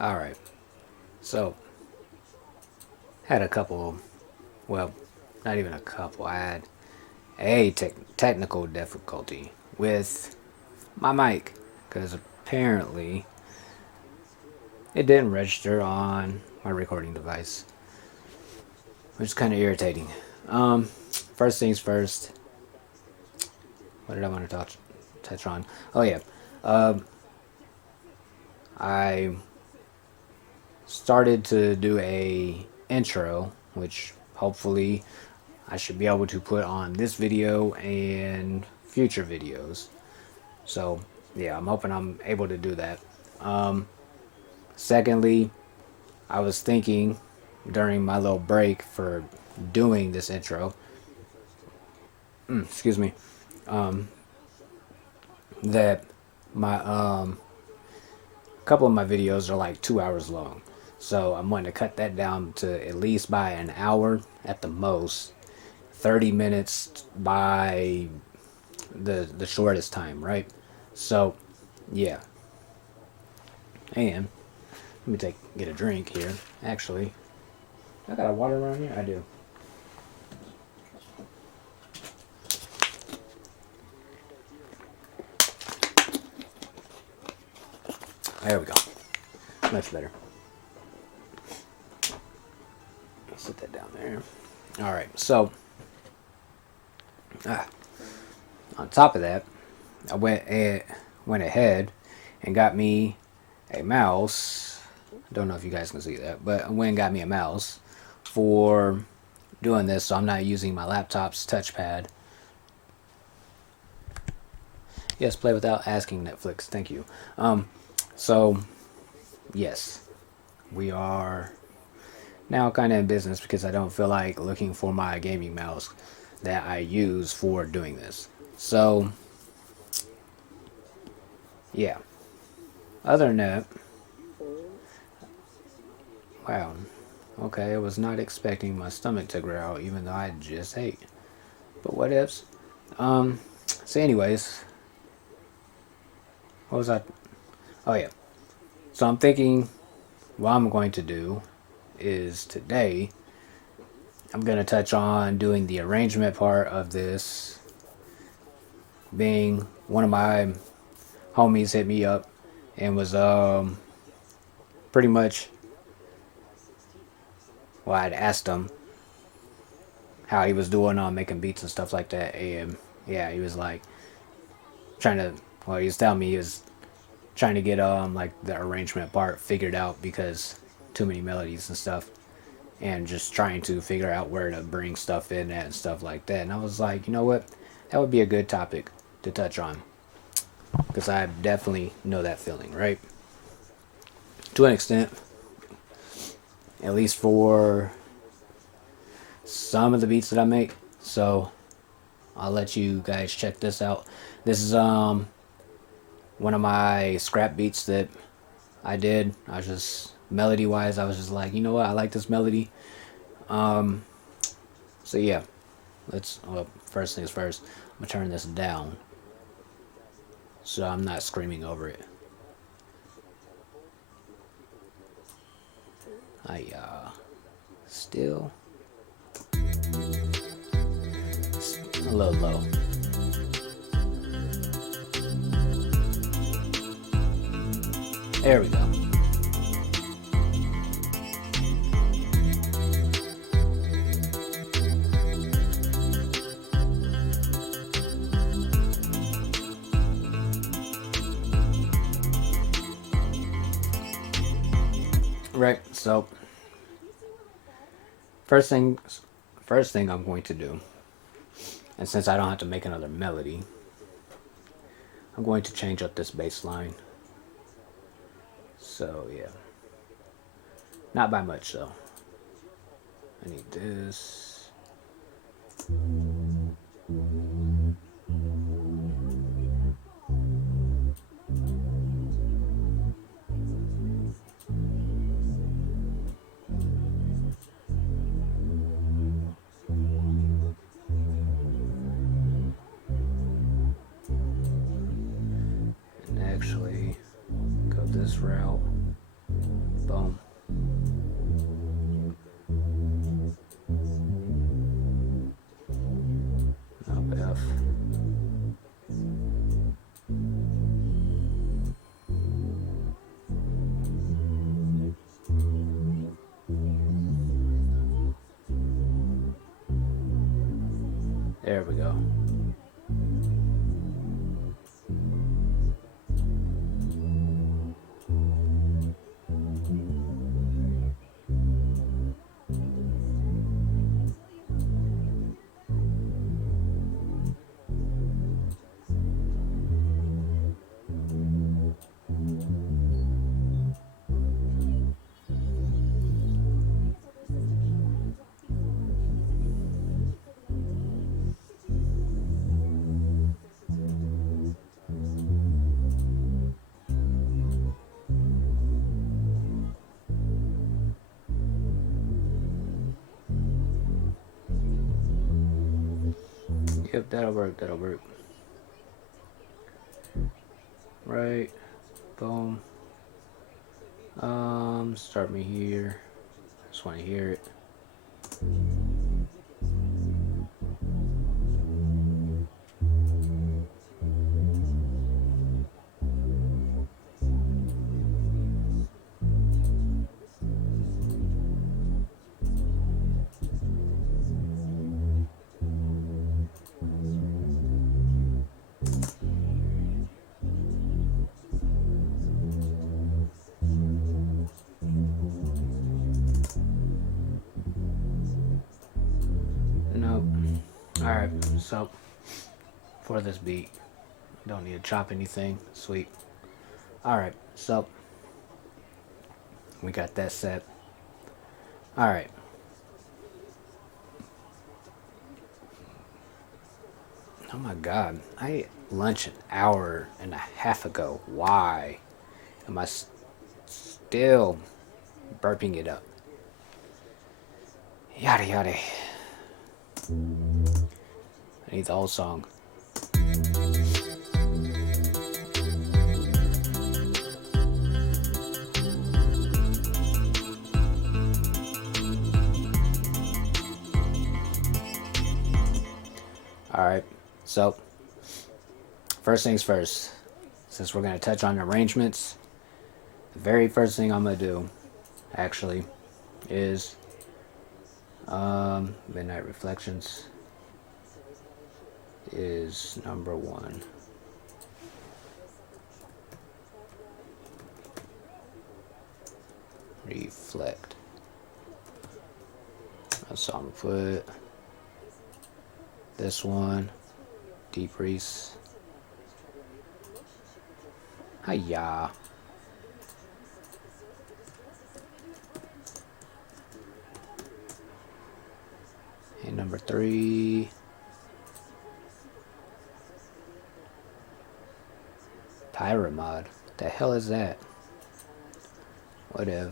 All right. So, had a couple, well, not even a couple. I had a technical difficulty with my mic because apparently it didn't register on my recording device, which is kind of irritating. Um, First things first. What did I want to touch on? Oh yeah, I started to do a intro, which hopefully I should be able to put on this video and future videos. So yeah, I'm hoping I'm able to do that. Secondly, I was thinking during my little break for doing this intro, excuse me, that my couple of my videos are like 2 hours long. So I'm wanting to cut that down to at least by an hour at the most, 30 minutes by the shortest time, right? So yeah, and let me get a drink here. Actually, I got a water around here. I do. There we go. Much better. Set that down there. All right. So, ah, on top of that, I went ahead and got me a mouse. I don't know if you guys can see that, but I went and got me a mouse for doing this, so I'm not using my laptop's touchpad. Yes, play without asking Netflix. Thank you. So yes, we are now kind of in business because I don't feel like looking for my gaming mouse that I use for doing this. So yeah. Other than that, wow. Okay, I was not expecting my stomach to growl, even though I just ate. But what ifs? So, anyways, what was I? Oh yeah. So I'm thinking what I'm going to do is today I'm going to touch on doing the arrangement part of this. Being one of my homies hit me up and was pretty much, well, I'd asked him how he was doing on making beats and stuff like that, and yeah, he was like trying to, well, he was telling me he was trying to get like the arrangement part figured out because too many melodies and stuff, and just trying to figure out where to bring stuff in at and stuff like that. And I was like, you know what, that would be a good topic to touch on because I definitely know that feeling, right? To an extent, at least for some of the beats that I make. So I'll let you guys check this out. This is one of my scrap beats that I did. I was just melody wise, I was just like, you know what, I like this melody. So yeah, let's. Well, first things first, I'm gonna turn this down so I'm not screaming over it. I still a little low. There we go. Right. So first thing, first thing I'm going to do, and since I don't have to make another melody, I'm going to change up this bass line. So yeah, not by much though. I need this. And actually go this route. Boom. Up F. There we go. Yep, that'll work. That'll work. Right. Boom. Start me here. Just want to hear it. Nope. Alright, so for this beat, don't need to chop anything. Sweet. Alright, so we got that set. Alright. Oh my god. I ate lunch an hour and a half ago. Why am I still burping it up? Yada yada. I need the whole song. Alright, so first things first, since we're going to touch on arrangements, the very first thing I'm going to do actually is Midnight Reflections is number 1. Reflect. So I'm gonna put this one, decrease. Hiya. And number 3. Pyramid. What the hell is that? Whatever.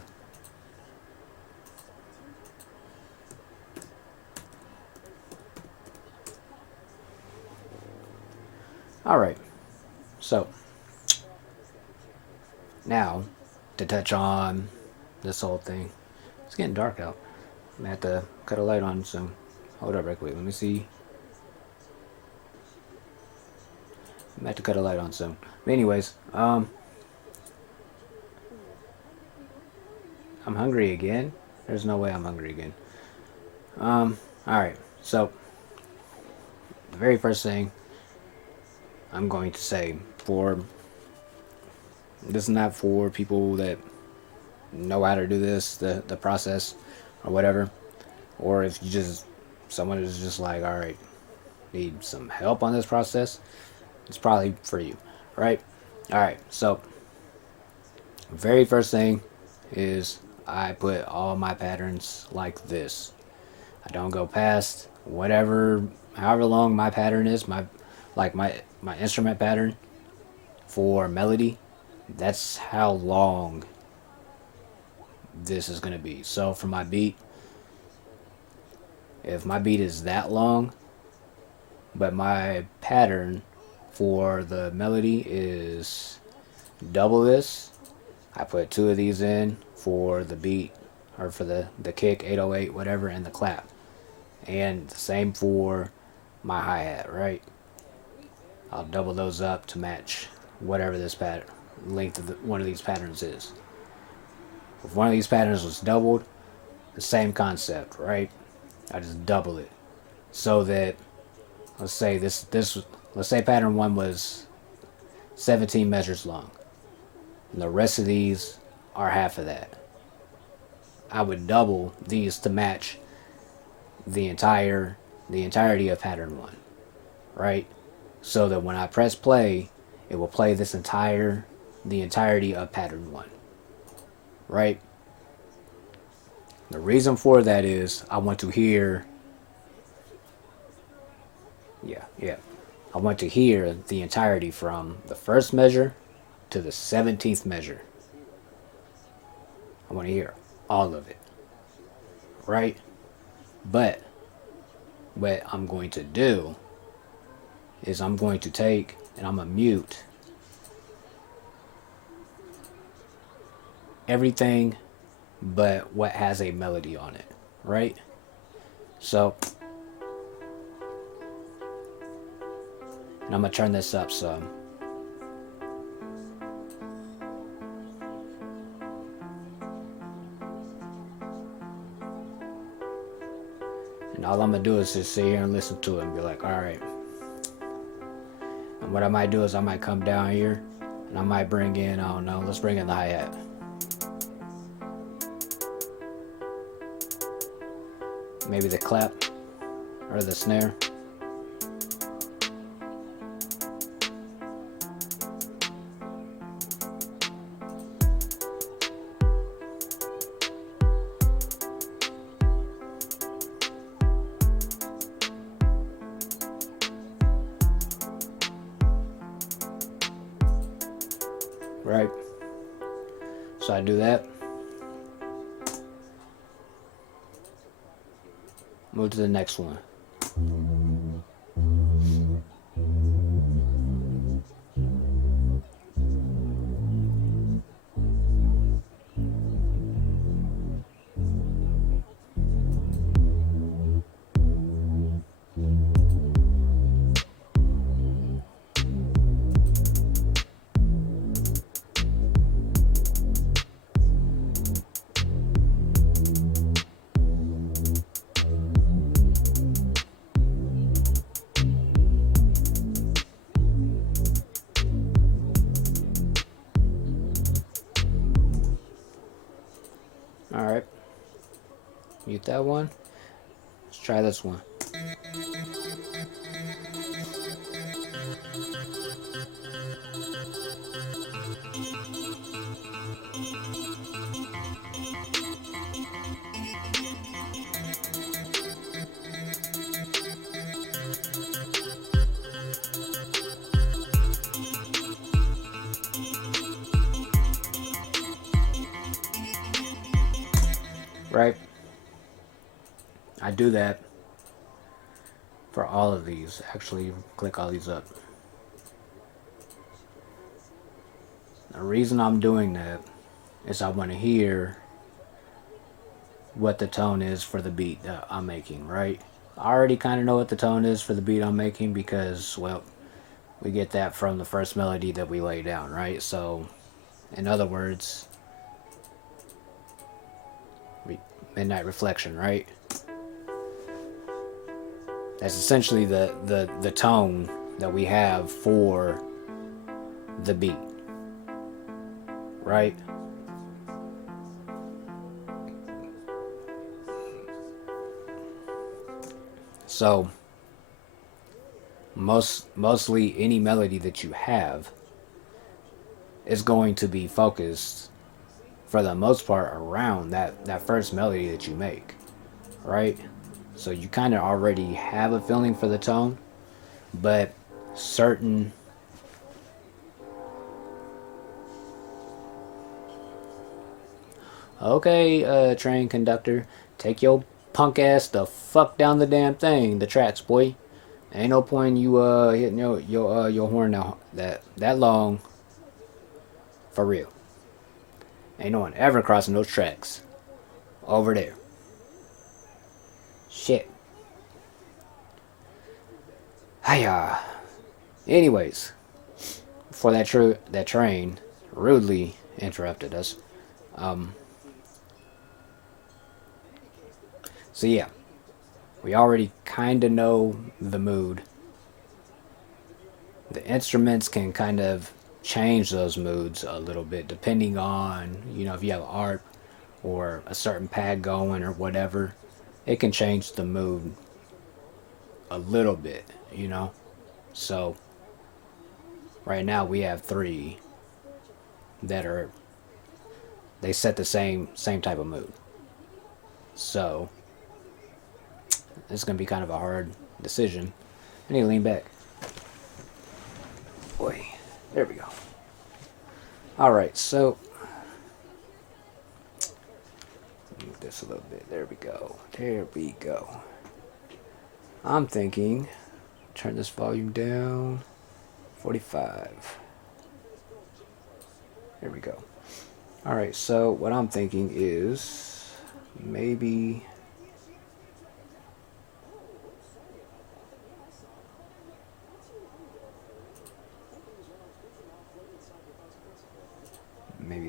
Alright. So, now, to touch on this whole thing. It's getting dark out. I'm gonna have to cut a light on soon. Hold up right quick. Let me see. I'm gonna have to cut a light on soon. But anyways, I'm hungry again. There's no way I'm hungry again. Alright. So, the very first thing I'm going to say this is not for people that know how to do this, the process or whatever, or if you just someone is just like, all right, need some help on this process, it's probably for you, right? All right, so very first thing is I put all my patterns like this. I don't go past however long my pattern is, my instrument pattern for melody. That's how long this is going to be. So for my beat, if my beat is that long, but my pattern for the melody is double this, I put two of these in for the beat, or for the kick, 808, whatever, and the clap. And the same for my hi-hat, right? I'll double those up to match whatever this pattern length of one of these patterns is. If one of these patterns was doubled, the same concept, right? I just double it so that, let's say let's say pattern one was 17 measures long, and the rest of these are half of that. I would double these to match the entirety of pattern one, right? So that when I press play, it will play the entirety of pattern one, right? The reason for that is I want to hear, yeah, I want to hear the entirety from the first measure to the 17th measure. I want to hear all of it, right? But what I'm going to do is I'm going to take and I'm going to mute everything but what has a melody on it, right? So, and I'm going to turn this up some. And all I'm going to do is just sit here and listen to it and be like, all right. And what I might do is I might come down here and I might bring in, I don't know, let's bring in the hi-hat. Maybe the clap or the snare. Right? So I do that. Move to the next one. Alright. Mute that one. Let's try this one. Right? I do that for all of these. Actually, click all these up. The reason I'm doing that is I want to hear what the tone is for the beat that I'm making, right? I already kind of know what the tone is for the beat I'm making because, well, we get that from the first melody that we lay down, right? So, in other words, Midnight Reflection, right? That's essentially the tone that we have for the beat, right? So mostly any melody that you have is going to be focused for the most part around that first melody that you make, right? So you kind of already have a feeling for the tone, but certain okay, train conductor, take your punk ass the fuck down the damn thing, the tracks, boy. Ain't no point in you hitting your horn out that long, for real. Ain't no one ever crossing those tracks. Over there. Shit. Hiya. Anyways, before that train rudely interrupted us. Um, so yeah, we already kind of know the mood. The instruments can kind of change those moods a little bit depending on, if you have art or a certain pad going or whatever. It can change the mood a little bit. So right now we have three that are they set the same type of mood. So it's gonna be kind of a hard decision. I need to lean back. Boy, there we go. All right, so move this a little bit. There we go. There we go. I'm thinking, turn this volume down. 45. There we go. All right, so what I'm thinking is maybe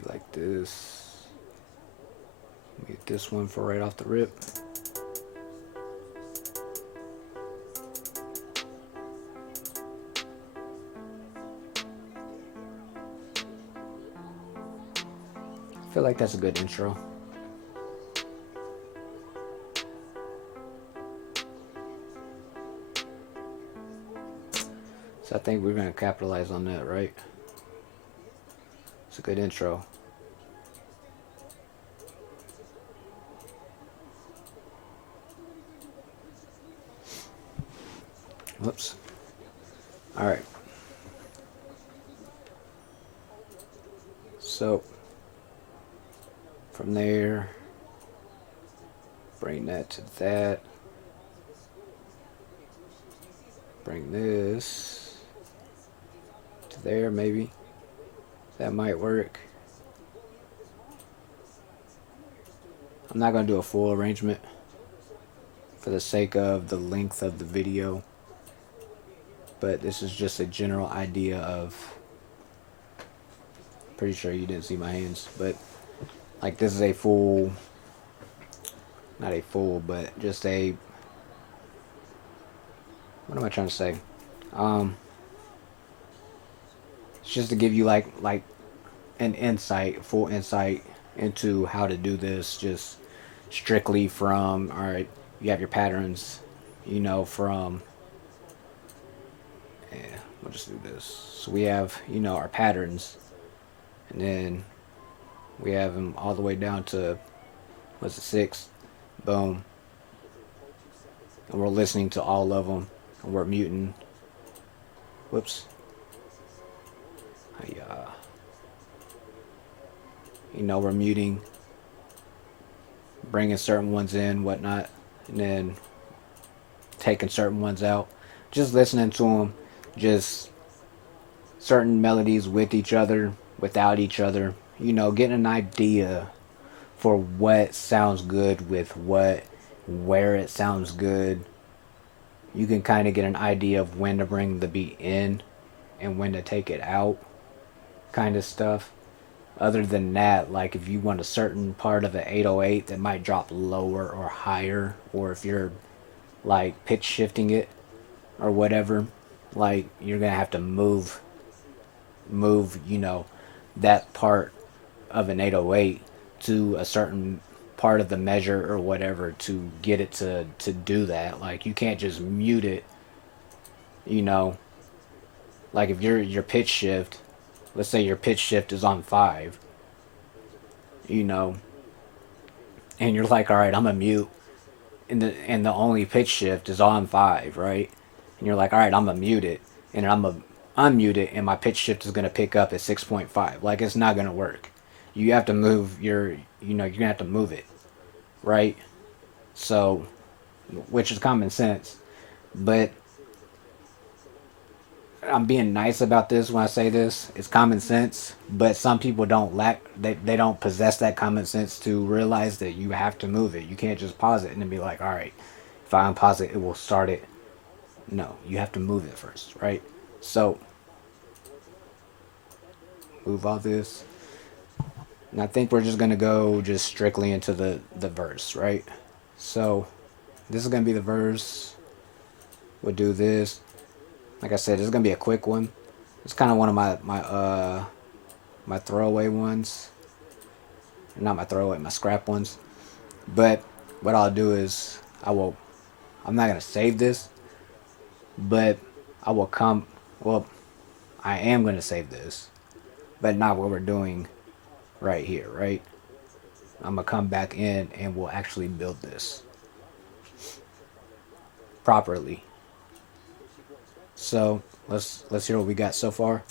like this. Get this one for right off the rip. I feel like that's a good intro. So I think we're going to capitalize on that, right? It's a good intro. Whoops. All right. So from there, bring that to that. Bring this to there, maybe. That might work. I'm not going to do a full arrangement for the sake of the length of the video, but this is just a general idea of, pretty sure you didn't see my hands, but like this is a full, not a full, but just a, what am I trying to say? It's just to give you like an insight, full insight into how to do this, just strictly from, all right, you have your patterns, from, yeah, we'll just do this. So we have, our patterns, and then we have them all the way down to, what's it, 6, boom, and we're listening to all of them, and we're muting, whoops, we're muting, bringing certain ones in, whatnot, and then taking certain ones out. Just listening to them, just certain melodies with each other, without each other. Getting an idea for what sounds good with what, where it sounds good. You can kind of get an idea of when to bring the beat in and when to take it out, kind of stuff. Other than that, like if you want a certain part of the 808 that might drop lower or higher, or if you're like pitch shifting it or whatever, like you're gonna have to move that part of an 808 to a certain part of the measure or whatever to get it to do that. Like you can't just mute it, like if your pitch shift, let's say your pitch shift is on 5, and you're like, all right, I'm a mute, and the only pitch shift is on 5, right? And you're like, all right, I'm gonna mute it, and I'm gonna unmute it, and my pitch shift is gonna pick up at 6.5. Like it's not gonna work. You have to move you're gonna have to move it, right? So, which is common sense, but I'm being nice about this when I say this. It's common sense, but some people don't lack. They don't possess that common sense to realize that you have to move it. You can't just pause it and then be like, all right, if I unpause it, it will start it. No, you have to move it first, right? So move all this, and I think we're just gonna go just strictly into the verse, right? So this is gonna be the verse. We'll do this. Like I said, this is gonna be a quick one. It's kind of one of my throwaway ones. Not my throwaway, my scrap ones. But what I'll do is I'm not gonna save this, but I will come. Well, I am gonna save this, but not what we're doing right here, right? I'm gonna come back in and we'll actually build this properly. So let's hear what we got so far.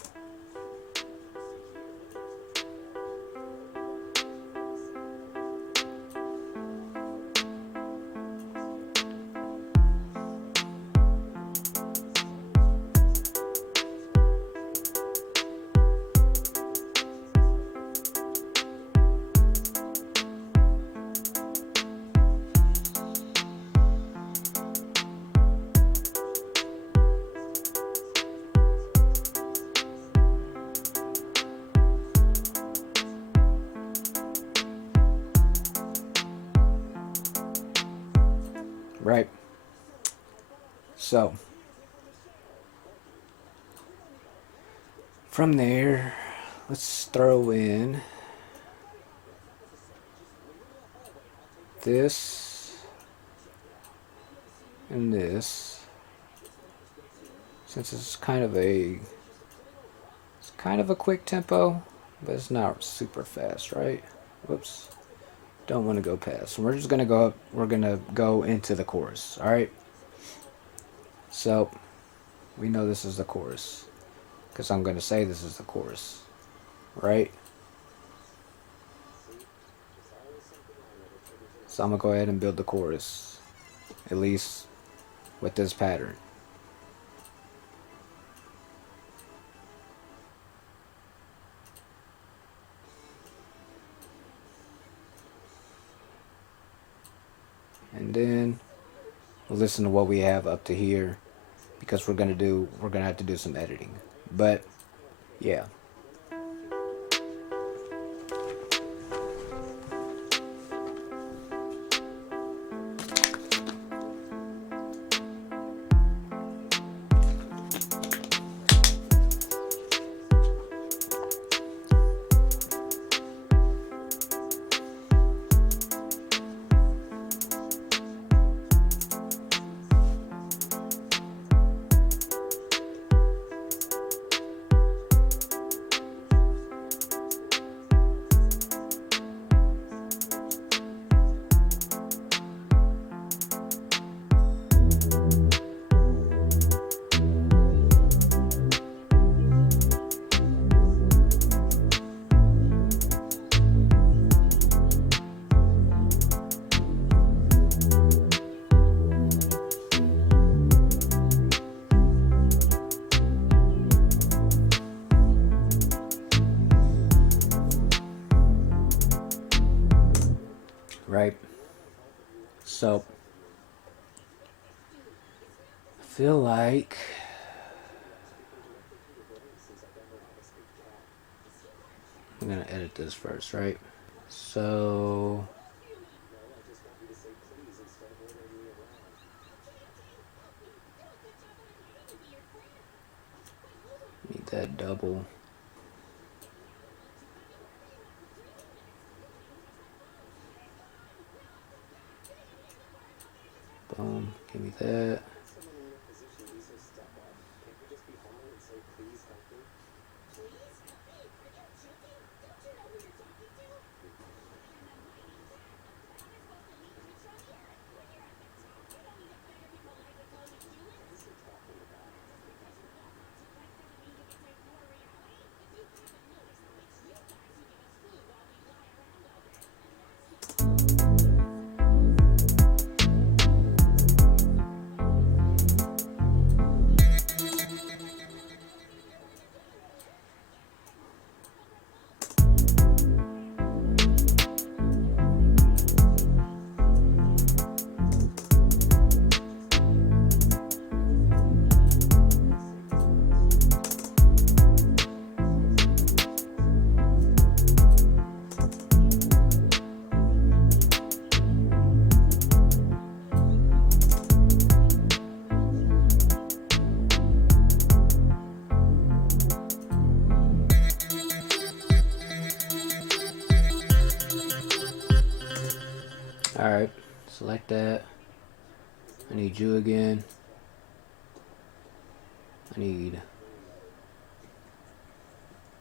Right. So from there, let's throw in this and this, since it's kind of a quick tempo, but it's not super fast, right? Whoops. Don't want to go past. So we're gonna go into the chorus, all right? So we know this is the chorus because I'm gonna say this is the chorus, right? So I'm gonna go ahead and build the chorus, at least with this pattern. And then we'll listen to what we have up to here because we're gonna have to do some editing. But yeah. Right. So I feel like I'm gonna edit this first, right? So need that double. Boom. Give me that. Alright, select that. I need you again. I need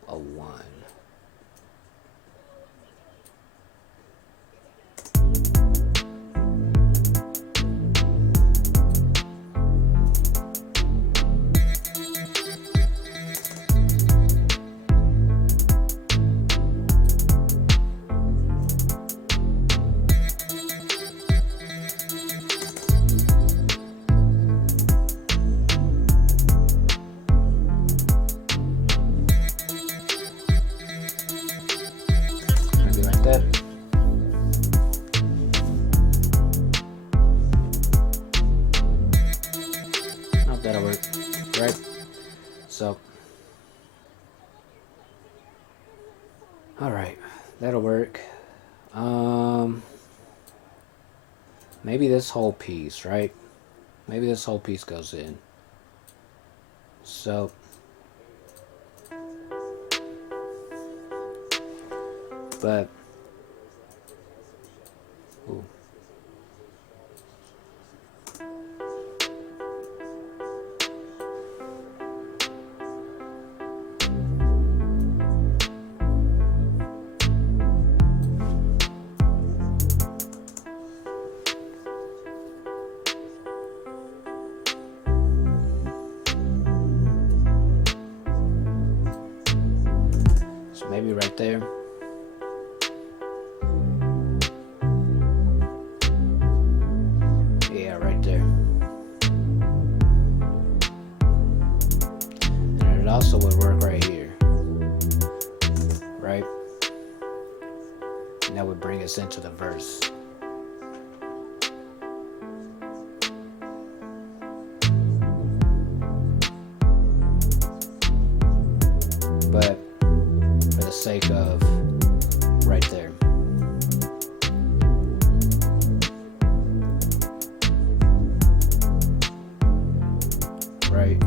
a 1. Maybe like that. Oh, that'll work. Right? So, alright, that'll work. Maybe this whole piece, right? Maybe this whole piece goes in. So, but, ooh. So maybe right there. Yeah, right there. And it also would work right here. Right? And that would bring us into the verse. But for the sake of right there. Right.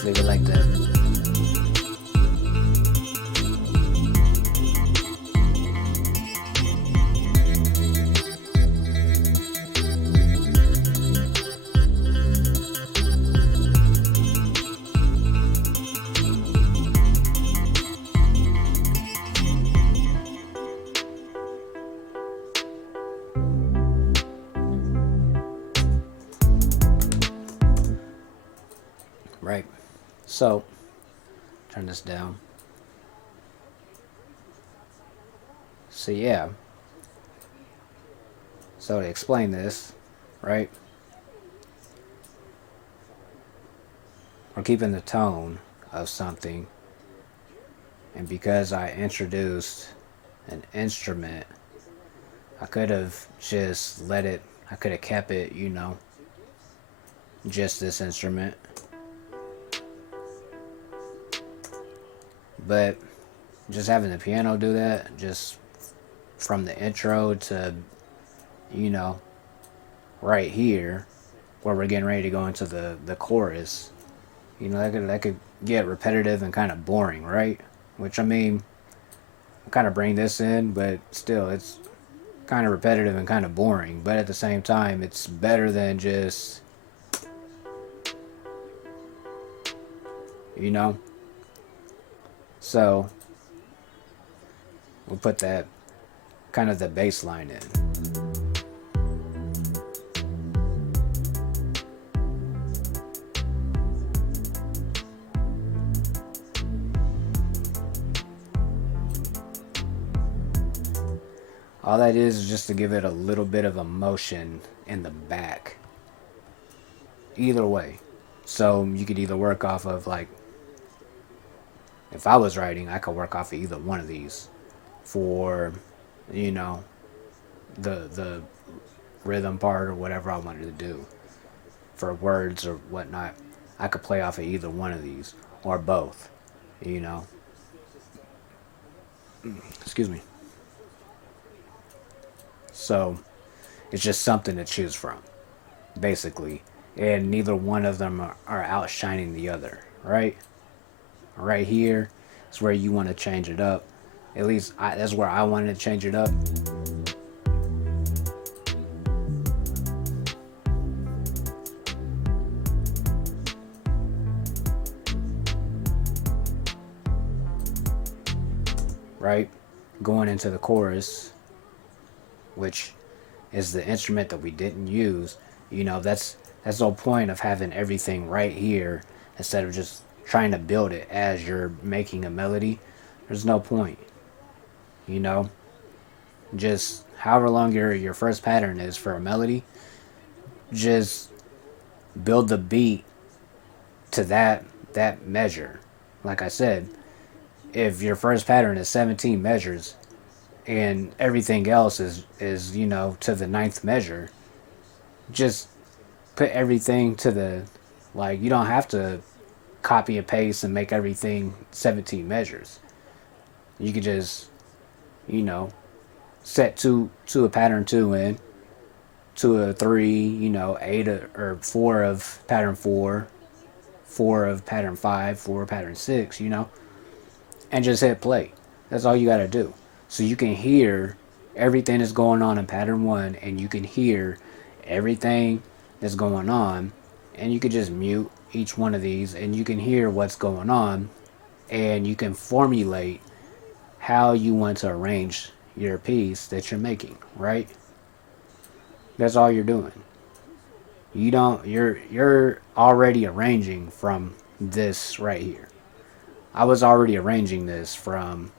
Just leave it like that. Right. So, turn this down. So yeah. So to explain this, right? We're keeping the tone of something, and because I introduced an instrument, I could have just let it, I could have kept it, you know, just this instrument. But just having the piano do that just from the intro to, you know, right here, where we're getting ready to go into the chorus, that could get repetitive and kind of boring, right? Which, I mean, kind of bring this in, but still, it's kind of repetitive and kind of boring. But at the same time, it's better than just, you know. So we'll put that kind of the bass line in. All that is just to give it a little bit of emotion in the back. Either way. So you could either work off of, like, if I was writing, I could work off of either one of these for, you know, the rhythm part or whatever I wanted to do. For words or whatnot, I could play off of either one of these or both, you know. Excuse me. So it's just something to choose from, basically. And neither one of them are outshining the other, right? Right here is where you want to change it up. At least that's where I wanted to change it up. Right? Going into the chorus, which is the instrument that we didn't use. That's the whole point of having everything right here instead of just trying to build it as you're making a melody. There's no point, you know. Just however long your first pattern is for a melody, just build the beat to that measure. Like I said, if your first pattern is 17 measures and everything else is to the ninth measure, just put everything to the, like, you don't have to copy and paste and make everything 17 measures. You could just, you know, set to a pattern 2 in, to a 3, 8 or 4 of pattern 4, 4 of pattern 5, 4 of pattern 6, and just hit play. That's all you got to do. So you can hear everything that's going on in pattern 1, and you can hear everything that's going on, and you could just mute each one of these and you can hear what's going on, and you can formulate how you want to arrange your piece that you're making, right? That's all you're doing. You're already arranging from this right here. I was already arranging this from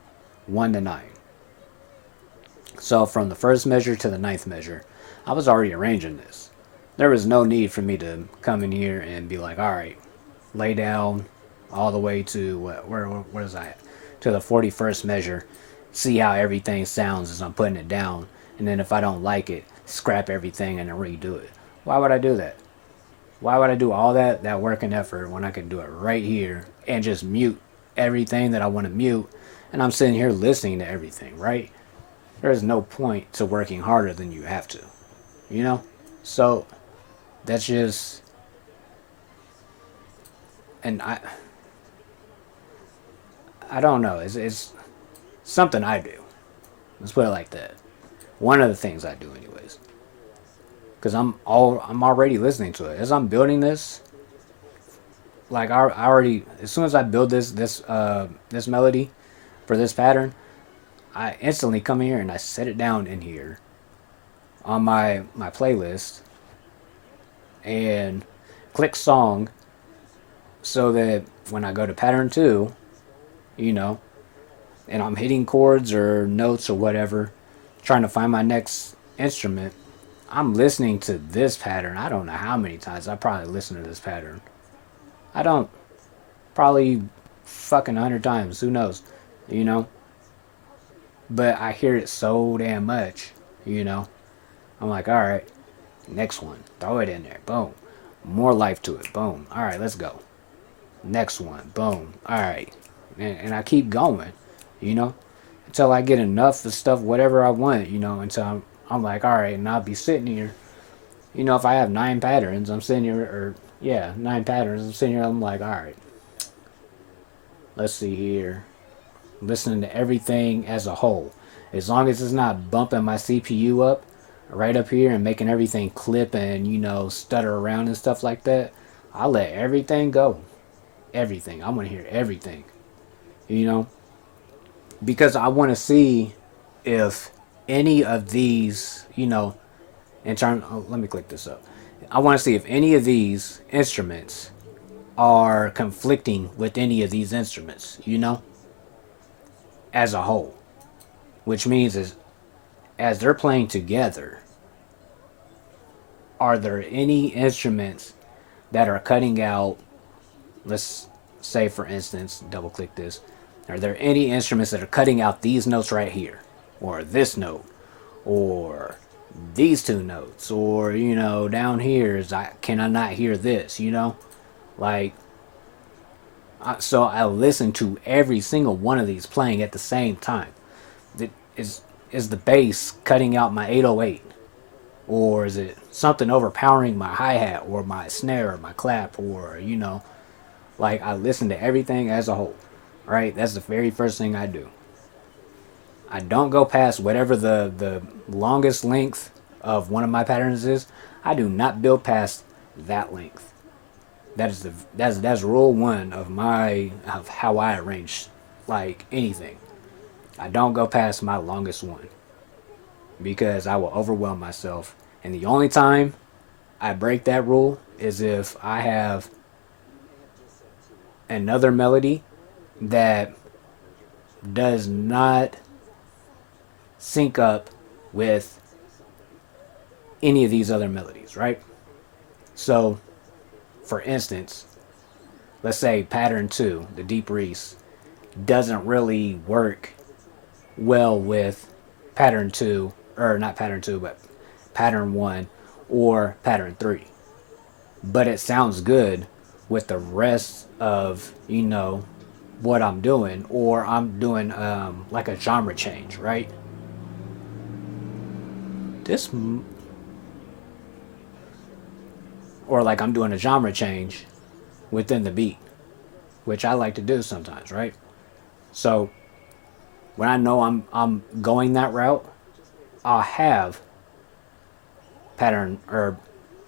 1 to 9. So from the first measure to the ninth measure, I was already arranging this. There was no need for me to come in here and be like, all right, lay down all the way to where is that? To the 41st measure, see how everything sounds as I'm putting it down, and then if I don't like it, scrap everything and then redo it. Why would I do that? Why would I do all that work and effort when I could do it right here and just mute everything that I want to mute, and I'm sitting here listening to everything, right? There's no point to working harder than you have to, you know? So that's just, and I don't know. It's something I do. Let's put it like that. One of the things I do, anyways, because I'm already listening to it as I'm building this. Like I already, as soon as I build this melody for this pattern, I instantly come here and I set it down in here on my playlist and click song, so that when I go to pattern 2, you know, and I'm hitting chords or notes or whatever, trying to find my next instrument, I'm listening to this pattern. I don't know how many times I probably listened to this pattern. I don't, probably fucking 100 times. Who knows? You know? But I hear it so damn much, you know? I'm like, all right, next one. Throw it in there. Boom. More life to it. Boom. All right, let's go. Next one. Boom. All right. And I keep going, you know? until I get enough of stuff, whatever I want, until I'm like, all right, and I'll be sitting here. If I have 9 patterns, I'm sitting here, or yeah, 9 patterns, I'm sitting here, I'm like, all right, let's see here. Listening to everything as a whole. As long as it's not bumping my CPU up right up here and making everything clip and, stutter around and stuff like that, I let everything go. Everything. I want to hear everything, you know, because I want to see if any of these, in turn, oh, let me click this up. I want to see if any of these instruments are conflicting with any of these instruments, as a whole. Which means is as they're playing together, are there any instruments that are cutting out, let's say for instance, double click this, are there any instruments that are cutting out these notes right here, or this note, or these 2 notes, or down here is can I not hear this, like so I listen to every single one of these playing at the same time. Is is the bass cutting out my 808, or is it something overpowering my hi-hat or my snare or my clap, or like I listen to everything as a whole, right? That's the very first thing I do. I don't go past whatever the longest length of one of my patterns is. I do not build past that length. That's rule one of how I arrange like anything. I don't go past my longest one because I will overwhelm myself. And the only time I break that rule is if I have another melody that does not sync up with any of these other melodies, right? So, for instance, let's say pattern 2, the deep Reese, doesn't really work well with pattern 2, or not pattern 2, but pattern 1 or pattern 3. But it sounds good with the rest of, what I'm doing, or I'm doing like a genre change, right? This, or like I'm doing a genre change within the beat, which I like to do sometimes, right? So when I know I'm going that route, I'll have pattern, or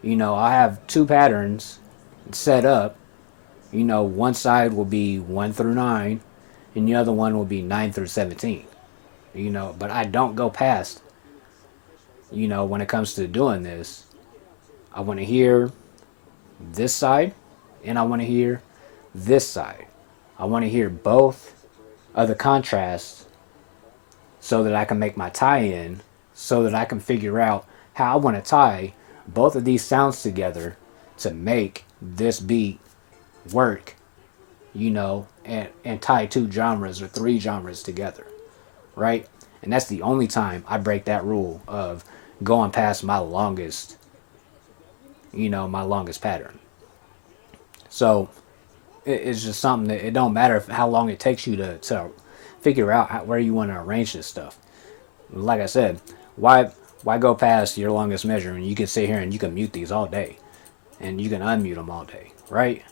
I have 2 patterns set up. One side will be 1 through 9 and the other one will be 9 through 17. But I don't go past, when it comes to doing this. I want to hear this side and I want to hear this side. I want to hear both of the contrasts so that I can make my tie-in, so that I can figure out how I want to tie both of these sounds together to make this beat work, and tie 2 genres or 3 genres together, right? And that's the only time I break that rule of going past my longest, my longest pattern. So it's just something that it don't matter how long it takes you to figure out where you want to arrange this stuff. Like I said, why go past your longest measure and you can sit here and you can mute these all day and you can unmute them all day, right?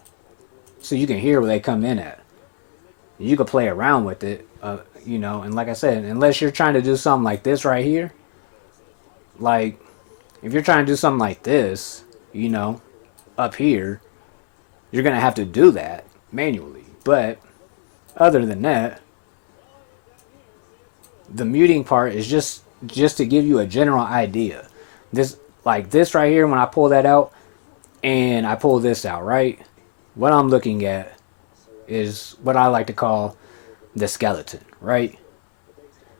So you can hear where they come in at. You can play around with it, and like I said, unless you're trying to do something like this right here, like if you're trying to do something like this, up here, you're going to have to do that manually. But other than that, the muting part is just to give you a general idea. This, like this right here, when I pull that out and I pull this out, right? What I'm looking at is what I like to call the skeleton, right?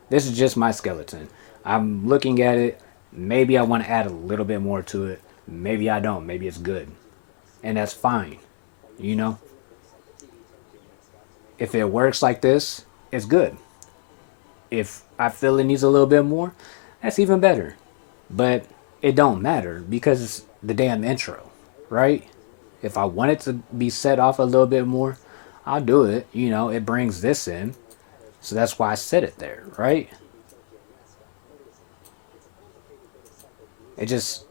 This is just my skeleton. I'm looking at it. Maybe I want to add a little bit more to it. Maybe I don't. Maybe it's good. And that's fine. If it works like this, it's good. If I feel it needs a little bit more, that's even better. But it don't matter because it's the damn intro, right? If I want it to be set off a little bit more, I'll do it. It brings this in. So that's why I said it there, right? It just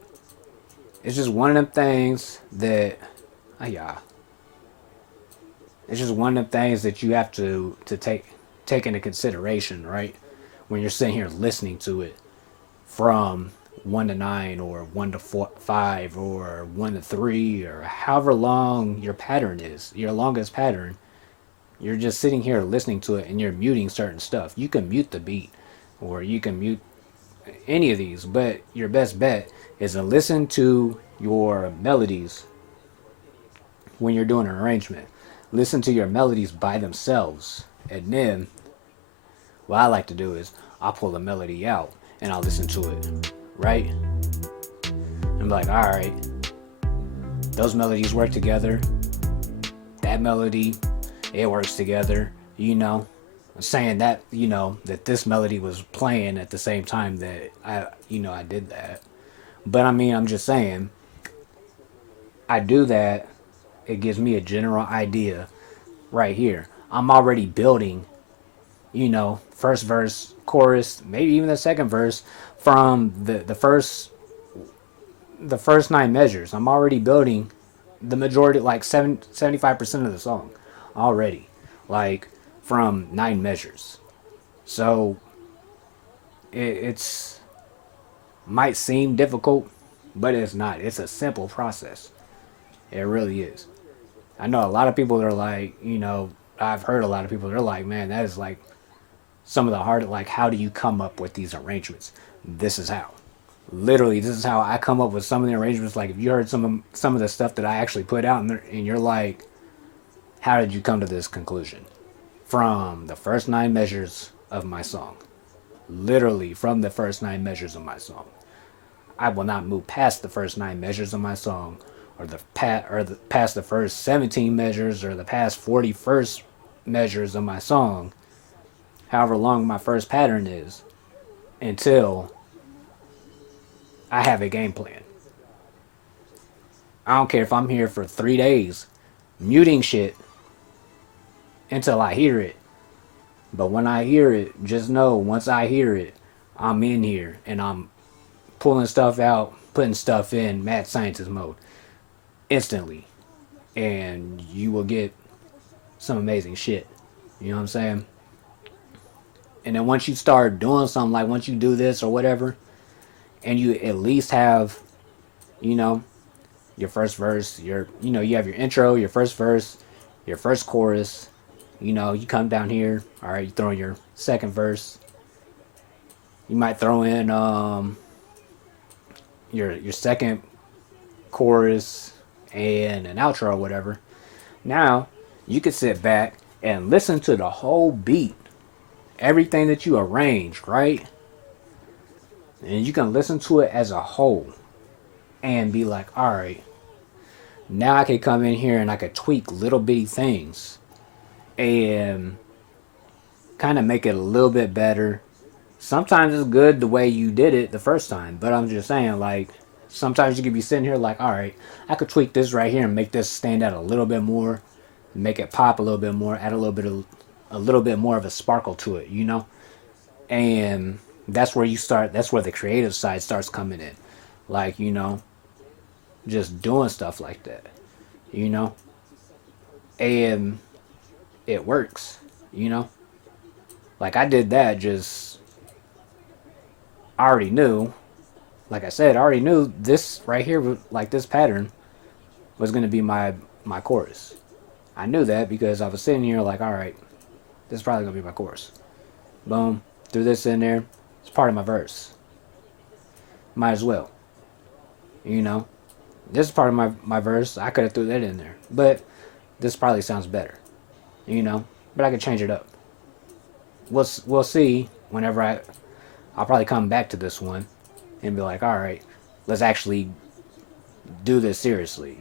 it's just one of them things that yeah, it's just one of them things that you have to take into consideration, right? When you're sitting here listening to it from 1 to 9 or 1 to 5 or 1 to 3 or however long your pattern is, your longest pattern, you're just sitting here listening to it and you're muting certain stuff. You can mute the beat or you can mute any of these, but your best bet is to listen to your melodies when you're doing an arrangement. Listen to your melodies by themselves. And then what I like to do is I'll pull a melody out and I'll listen to it, right? I'm like, all right, those melodies work together. That melody, it works together, you know. I'm saying that, that this melody was playing at the same time that I did that. But I mean, I'm just saying, I do that. It gives me a general idea right here. I'm already building, first verse, chorus, maybe even the second verse from the first 9 measures. I'm already building the majority, like 75% of the song already, like from 9 measures. So it's might seem difficult, but it's not. It's a simple process. It really is. I know a lot of people that are like, I've heard a lot of people, they're like, man, that is like some of the hard, like, how do you come up with these arrangements? This is how. Literally, this is how I come up with some of the arrangements. Like, if you heard some of the stuff that I actually put out, and you're like, how did you come to this conclusion? From the first 9 measures of my song. Literally, from the first 9 measures of my song. I will not move past the first 9 measures of my song, or past the first 17 measures, or the past 41st measures of my song, however long my first pattern is, until I have a game plan. I don't care if I'm here for 3 days muting shit until I hear it. But when I hear it, just know once I hear it, I'm in here and I'm pulling stuff out, putting stuff in mad scientist mode instantly. And you will get some amazing shit. You know what I'm saying? And then once you start doing something, like once you do this or whatever, and you at least have, you know, your first verse, you have your intro, your first verse, your first chorus, you come down here, all right, you throw in your second verse. You might throw in your second chorus and an outro or whatever. Now, you can sit back and listen to the whole beat, everything that you arranged, right? And you can listen to it as a whole and be like, all right, now I can come in here and I could tweak little bitty things and kind of make it a little bit better. Sometimes it's good the way you did it the first time, but I'm just saying, like, sometimes you could be sitting here like, all right, I could tweak this right here and make this stand out a little bit more, make it pop a little bit more, add a little bit more of a sparkle to it, And that's where you start. That's where the creative side starts coming in, like, just doing stuff like that, and it works, Like, I did that, just, I already knew, like I said, I already knew this right here, like this pattern was going to be my chorus. I knew that because I was sitting here like, all right, this is probably going to be my chorus. Boom, threw this in there. It's part of my verse. Might as well, This is part of my verse. I could have threw that in there, but this probably sounds better, But I could change it up. We'll see whenever I'll probably come back to this one and be like, all right, let's actually do this seriously,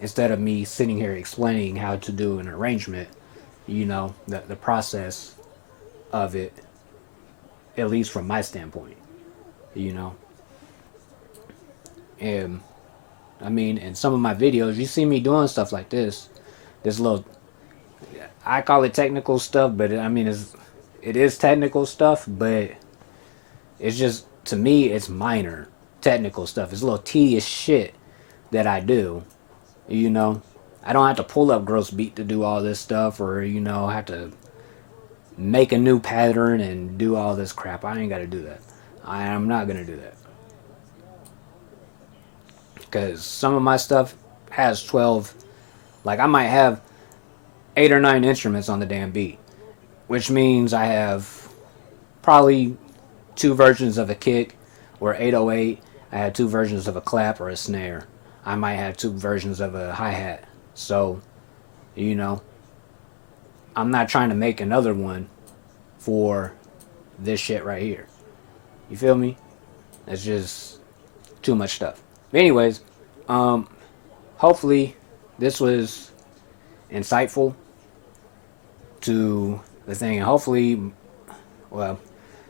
Instead of me sitting here explaining how to do an arrangement, the process of it, at least from my standpoint, And I mean, in some of my videos, you see me doing stuff like this little, I call it technical stuff, but I mean, it is technical stuff, but it's just, to me, it's minor technical stuff. It's a little tedious shit that I do, you know. I don't have to pull up gross beat to do all this stuff, or have to make a new pattern and do all this crap. I ain't got to do that. I'm not gonna do that because some of my stuff has 12. Like, I might have 8 or 9 instruments on the damn beat, which means I have probably two versions of a kick or 808. I had two versions of a clap or a snare. I might have two versions of a hi-hat. So, you know, I'm not trying to make another one for this shit right here. You feel me? It's just too much stuff. But anyways, hopefully this was insightful to the thing. And hopefully, well,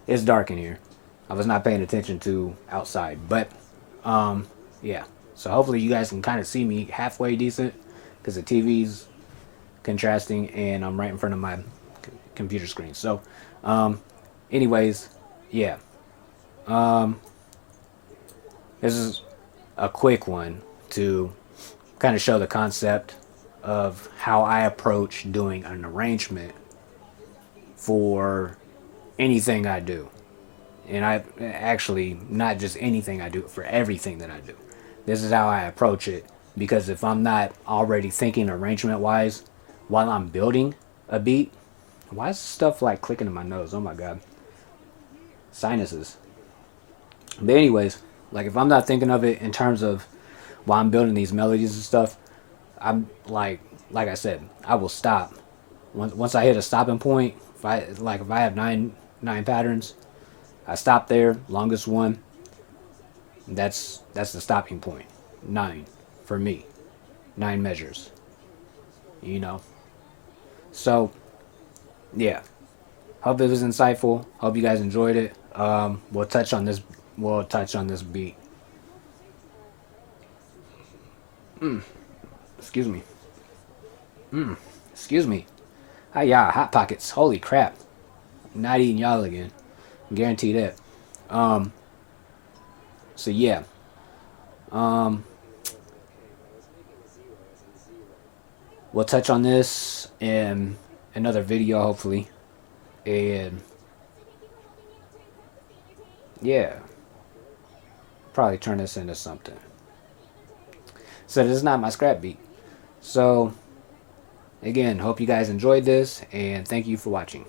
it's dark in here. I was not paying attention to outside. But, yeah. So hopefully you guys can kind of see me halfway decent because the TV's contrasting and I'm right in front of my computer screen. So, anyways, yeah. This is a quick one to kind of show the concept of how I approach doing an arrangement for anything I do. And I actually, not just anything I do, for everything that I do. This is how I approach it. Because if I'm not already thinking arrangement wise while I'm building a beat, why is stuff like clicking in my nose? Oh my god. Sinuses. But anyways, like if I'm not thinking of it in terms of while I'm building these melodies and stuff, I'm like I said, I will stop. Once I hit a stopping point, if I have nine patterns, I stop there, longest one. That's the stopping point. 9 for me. 9 measures. You know. So, yeah. Hope it was insightful. Hope you guys enjoyed it. We'll touch on this. We'll touch on this beat. Excuse me. Excuse me. Hi, yeah, hot pockets. Holy crap! Not eating y'all again. Guarantee that. So yeah. We'll touch on this in another video, hopefully. And yeah, probably turn this into something. So this is not my scrap beat. So again, hope you guys enjoyed this and thank you for watching.